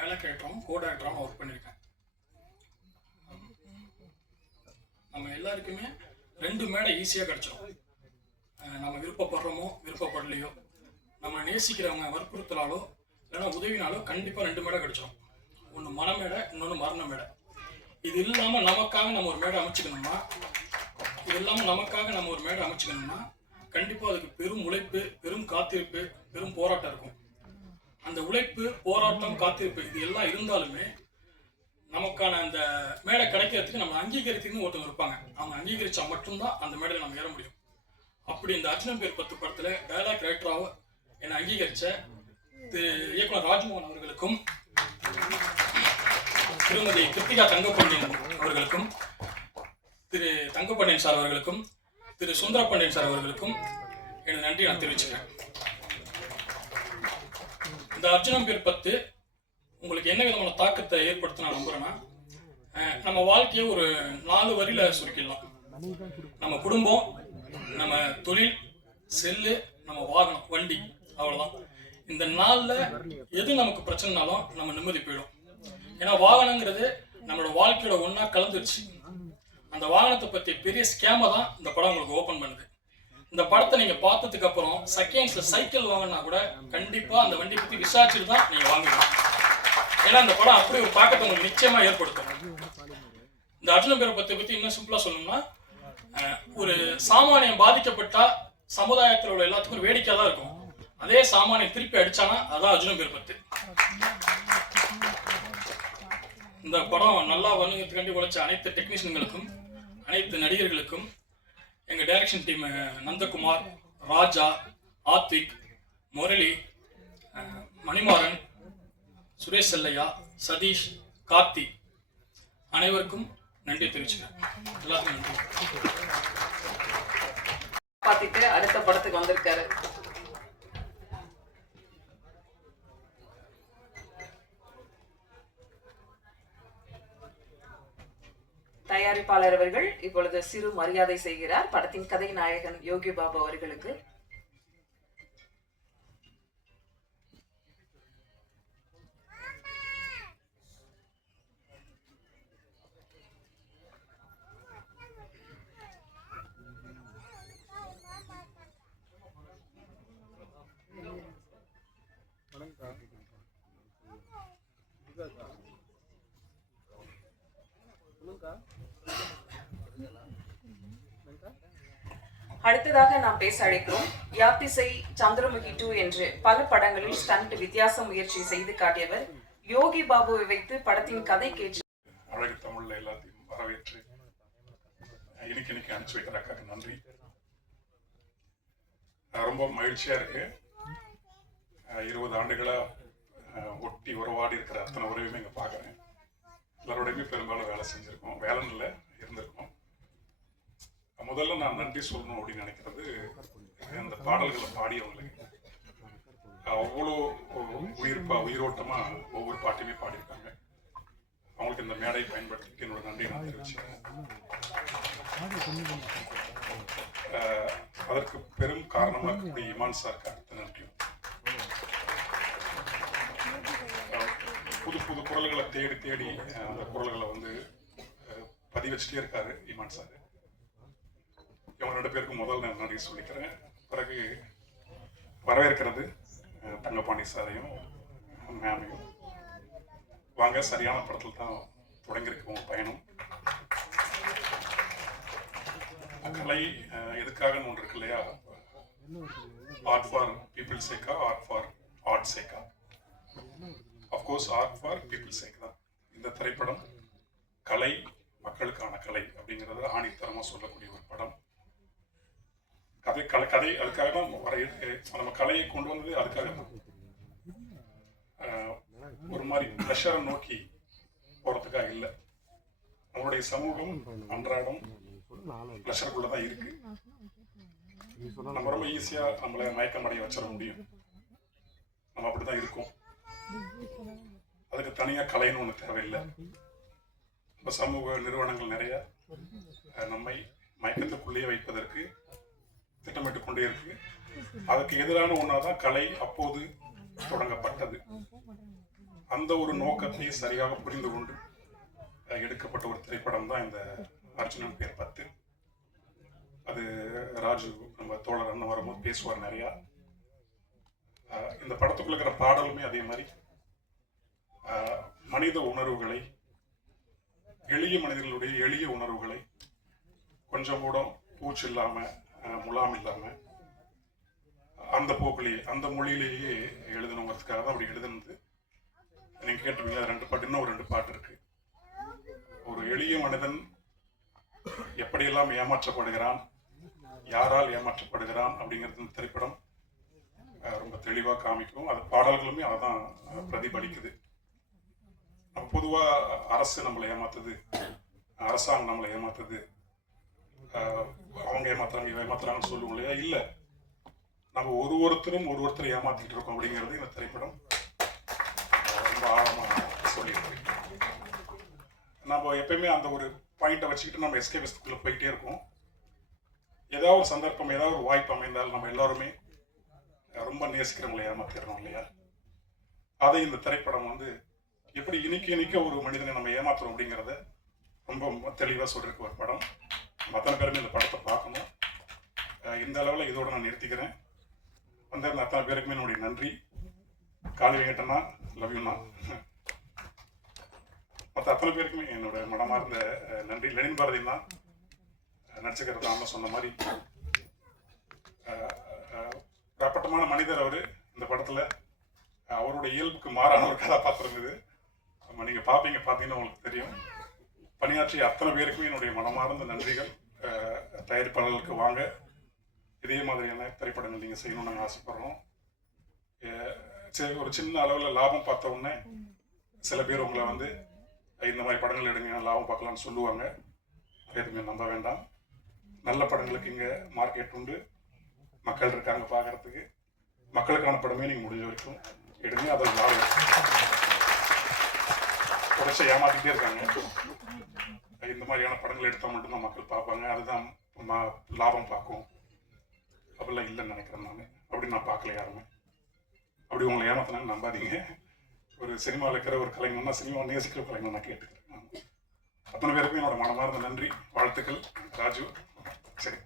Dialogue ரைட்டராகவும் கோ டைரக்டராகவும் work பண்ணியிருக்கேன். நம்ம எல்லாருக்குமே 2 மேடை ஈஸியாக கிடச்சிடும். நம்ம விருப்பப்படுறோமோ விருப்பப்படலையோ, நம்ம நேசிக்கிறவங்க வற்புறுத்தலாலோ இல்லைன்னா உதவினாலோ கண்டிப்பாக 2 மேடை கிடச்சிடும். ஒன்று மன மேடை, இன்னொன்று மரண மேடை. இது இல்லாமல் நமக்காக நம்ம ஒரு மேடை அமைச்சுக்கணும்னா கண்டிப்பாக அதுக்கு பெரும் உழைப்பு, பெரும் காத்திருப்பு, பெரும் போராட்டம் இருக்கும். அந்த உழைப்பு, போராட்டம், காத்திருப்பு இது எல்லாம் இருந்தாலுமே நமக்கான அந்த மேடை கிடைக்கிறதுக்கு நம்ம அங்கீகரித்துன்னு ஒருத்தவங்க இருப்பாங்க. அவங்க அங்கீகரிச்சா மட்டும்தான் அந்த மேடையில் நம்ம ஏற முடியும். அப்படி இந்த அர்ஜுனன் பேர் 10 படத்தில் டயலாக் ரைட்டராக என்னை அங்கீகரித்த இயக்குனர் ராஜ்மோகன் அவர்களுக்கும், திருமதி கிருத்திகா தங்கப்பாண்டியன் அவர்களுக்கும், திரு தங்கப்பாண்டியன் சார் அவர்களுக்கும், திரு சுந்தரபாண்டியன் சார் அவர்களுக்கும் எனது நன்றி நான் தெரிவிச்சுக்கிறேன். இந்த அர்ஜுனன் பேர் 10 உங்களுக்கு என்ன விதமான தாக்கத்தை ஏற்படுத்த நான் நம்புறேன்னா, நம்ம வாழ்க்கையை ஒரு 4 வரியில சுருக்கிடலாம். நம்ம குடும்பம், நம்ம தொழில், செல்லு, நம்ம வாகனம், வண்டி, அவ்வளவுதான். இந்த 4ல எது நமக்கு பிரச்சனைனாலும் நம்ம நிம்மதி போயிடும். ஏன்னா வாகனங்கிறது நம்மளோட வாழ்க்கையோட ஒன்னா கலந்துருச்சு. அந்த வாகனத்தை பத்தி பெரிய ஸ்கேமை தான் இந்த படம் உங்களுக்கு ஓபன் பண்ணுது. இந்த படத்தை நீங்க பார்த்ததுக்கு அப்புறம் செகண்ட்ஸ்ல சைக்கிள் வாங்கினா கூட கண்டிப்பா அந்த வண்டி பத்தி விசாரிச்சுட்டு தான் நீங்க வாங்கணும். ஏன்னா இந்த படம் அப்படி ஒரு தாக்கத்தை உங்களுக்கு நிச்சயமா ஏற்படுத்தும். இந்த அர்ஜுனன் பேரை பத்தி இன்னும் சிம்பிளா சொல்லணும்னா, ஒரு சாமானியம் பாதிக்கப்பட்டா சமுதாயத்தில் உள்ள எல்லாத்துக்கும் ஒரு வேடிக்கையா தான் இருக்கும். அதே சாமானியம் திருப்பி அடிச்சானா அதான் அர்ஜுனன் பேர் 10. இந்த படம் நல்லா வருங்கிறதுக்காண்டி உழைச்ச அனைத்து டெக்னீஷியன்களுக்கும், அனைத்து நடிகர்களுக்கும், எங்க டைரக்ஷன் டீம் நந்தகுமார், ராஜா, ஆத்விக், முரளி, மணிமாறன், சுரேஷ் செல்லையா, சதீஷ், கார்த்தி அனைவருக்கும் நன்றி தெரிவிச்சுக்கிறேன். எல்லாருக்கும் நன்றி. பார்த்துட்டு அடுத்த படத்துக்கு வந்திருக்காரு. தயாரிப்பாளர் அவர்கள் இப்பொழுது சிறு மரியாதை செய்கிறார் படத்தின் கதை நாயகன் யோகி பாபு அவர்களுக்கு. அடுத்ததாக நாம் பேச அழைக்கிறோம் யாத்திசை, சந்திரமுகி 2 என்று பல படங்களில் ஸ்டண்ட் வித்தியாச முயற்சி செய்து காட்டியவர் யோகி பாபுவை வைத்து படத்தின் கதை கேட்டு அழகு தமிழ்ல எல்லாத்தையும் வரவேற்று இன்னைக்கு அனுப்பிச்சு வைக்கிறாக்காக நன்றி. ரொம்ப மகிழ்ச்சியா இருக்கு. 20 ஆண்டுகளா ஒட்டி உறவாடி இருக்கிற அத்தனை உறவையுமே இங்க பாக்குறேன். எல்லாரோடையுமே பெரும்பாலும் வேலை செஞ்சிருக்கோம், வேலைன்னு இருந்திருக்கோம். முதல்ல நான் நன்றி சொல்லணும் அப்படின்னு நினைக்கிறது அந்த பாடல்களை பாடியவங்களுக்கு. அவ்வளோ உயிரோட்டமா ஒவ்வொரு பாட்டையுமே பாடியிருக்காங்க. அவங்களுக்கு இந்த மேடை பயன்படுத்தி என்னோட நன்றியை நான் தெரிவிச்சுக்கிறேன். அதற்கு பெரும் காரணமாக இருக்கக்கூடிய இமான் சாருக்கு அடுத்த நன்றியும். புது புது குரல்களை தேடி அந்த குரல்களை பதிவச்சுட்டே இருக்காரு இமான் சார். இவங்க 2 பேருக்கும் முதல் நான் நன்றி சொல்லிக்கிறேன். பிறகு வரவேற்கிறது தங்கப்பாண்டி சாரையும் மேமையும். வாங்க, சரியான படத்தில் தான் தொடங்கியிருக்கு உங்க பயணம். கலை எதுக்காக ஒன்று இருக்கு இல்லையா, ஆர்ட் ஃபார் பீப்புள் சேக்கா, ஆர்ட் ஃபார் ஆர்ட் சேக்கா. Of course art for people sake தான். இந்த திரைப்படம் கலை, மக்களுக்கான கலை அப்படிங்கிறத ஆணித்தரமாக சொல்லக்கூடிய ஒரு படம். கதை அதுக்காக தான் நம்ம கலையை கொண்டு வந்தது அதுக்காக தான். ஒரு மாதிரி ப்ரெஷரை நோக்கி போறதுக்காக இல்லை. நம்மளுடைய சமூகம் அன்றாடம் ப்ரெஷருக்குள்ளதான் இருக்கு. நம்ம ரொம்ப ஈஸியா நம்மளை மயக்கமடைய வச்சிட முடியும். நம்ம அப்படிதான் இருக்கோம். அதுக்கு தனியா கலைன்னு ஒண்ணு தேவையில்லை. நம்ம சமூக நிறுவனங்கள் நிறைய நம்மை மயக்கத்துக்குள்ளேயே வைப்பதற்கு திட்டமிட்டு கொண்டே இருக்கு. அதுக்கு எதிரான ஒன்றாதான் கலை அப்போது தொடங்கப்பட்டது. அந்த ஒரு நோக்கத்தை சரியாக புரிந்து கொண்டு எடுக்கப்பட்ட ஒரு திரைப்படம் தான் இந்த அர்ஜுனன் பேர் 10. அது ராஜு நம்ம தோழர் அண்ணன் வரும்போது பேசுவார் நிறையா. இந்த படத்துக்குள்ள இருக்கிற பாடலுமே அதே மாதிரி மனித உணர்வுகளை, எளிய மனிதர்களுடைய எளிய உணர்வுகளை கொஞ்சம் கூட பூச்சு இல்லாம முலாம் இல்லாம அந்த போக்கிலேயே அந்த மொழியிலேயே எழுதணுங்கிறதுக்காக தான் அப்படி எழுதுனது. நீங்க கேட்டுருவீங்க 2 பாட்டு, இன்னும் 2 பாட்டு இருக்கு. ஒரு எளிய மனிதன் எப்படியெல்லாம் ஏமாற்றப்படுகிறான், யாரால் ஏமாற்றப்படுகிறான் அப்படிங்கிறது இந்த திரைப்படம் ரொம்ப தெளிவாக காமிக்கும். அது பாடல்களுமே அதை தான் பிரதிபலிக்குது. நம்ம பொதுவாக அரசு நம்மளை ஏமாத்துது, அரசாங்கம் நம்மளை ஏமாத்துது, அவங்க ஏமாத்துறாங்க இவன் ஏமாத்துறாங்கன்னு சொல்லுவோம் இல்லையா? இல்லை, நம்ம ஒருத்தரை ஏமாத்திட்டு இருக்கோம் அப்படிங்கிறது இந்த திரைப்படம் ரொம்ப ஆழமாக சொல்லியிருக்கு. நம்ம எப்பயுமே அந்த ஒரு பாயிண்டை வச்சுக்கிட்டு நம்ம எஸ்கேபிஸ்டுக்குள்ள போயிட்டே இருக்கோம். ஏதாவது ஒரு சந்தர்ப்பம், ஏதாவது ஒரு வாய்ப்பு அமைந்தால் நம்ம எல்லாருமே ரொம்ப நேசிக்கிறவங்களை ஏமாத்திடுறோம் இல்லையா? அதை இந்த திரைப்படம் எப்படி இனிக்க ஒரு மனிதனை நம்ம ஏமாத்துறோம் அப்படிங்கிறத ரொம்ப தெளிவாக சொல்லிருக்கு ஒரு படம். அத்தனை பேருமே இந்த படத்தை பார்க்கணும். இந்த அளவில் இதோட நான் நிறுத்திக்கிறேன். வந்திருந்த அத்தனை பேருக்குமே என்னுடைய நன்றி. காளி வெங்கடண்ணா, லவ் யூண்ணா. மற்ற அத்தனை பேருக்குமே என்னோட மனமார்ந்த நன்றி. லெனின் பாரதி தான் நடிச்சுக்கிறது அண்ணன் சொன்ன மாதிரி அப்பட்டமான மனிதர் அவர். இந்த படத்தில் அவருடைய இயல்புக்கு மாறான ஒரு கதாபாத்திரம் இது. நீங்கள் பார்த்தீங்கன்னா உங்களுக்கு தெரியும். பணியாற்றிய அத்தனை பேருக்குமே என்னுடைய மனமார்ந்த நன்றிகள். தயாரிப்பாளர்களுக்கு வாங்க, இதே மாதிரியான திரைப்படங்கள் நீங்கள் செய்யணும்னு நாங்கள் ஆசைப்படுறோம். சரி, ஒரு சின்ன அளவில் லாபம் பார்த்த உடனே சில பேர் உங்களை இந்த மாதிரி படங்கள் எடுங்க லாபம் பார்க்கலான்னு சொல்லுவாங்க. எதுவுமே நம்ப வேண்டாம். நல்ல படங்களுக்கு இங்கே மார்க்கெட் உண்டு, மக்கள் இருக்காங்க பார்க்கறதுக்கு. மக்களுக்கான படமே நீங்கள் முடிஞ்ச வரைக்கும் எடுங்க. அதில் லாபம் தொடர்ச்சி ஏமாத்திட்டே இருக்காங்க. இந்த மாதிரியான படங்கள் எடுத்தால் மட்டும்தான் மக்கள் பார்ப்பாங்க, அதுதான் லாபம் பார்க்கும். அப்படிலாம் இல்லைன்னு நினைக்கிறேன் நான். அப்படி நான் பார்க்கல யாருமே. அப்படி உங்களை ஏமாத்தினாங்க நம்பாதீங்க. ஒரு சினிமாவில் இருக்கிற ஒரு கலைஞர்னா, சினிமா நேசிக்கிற கலைஞர் நான் கேட்டுக்கிறேன். அத்தனை பேருக்கும் என்னோட மனமார்ந்த நன்றி, வாழ்த்துக்கள். ராஜு, சரி.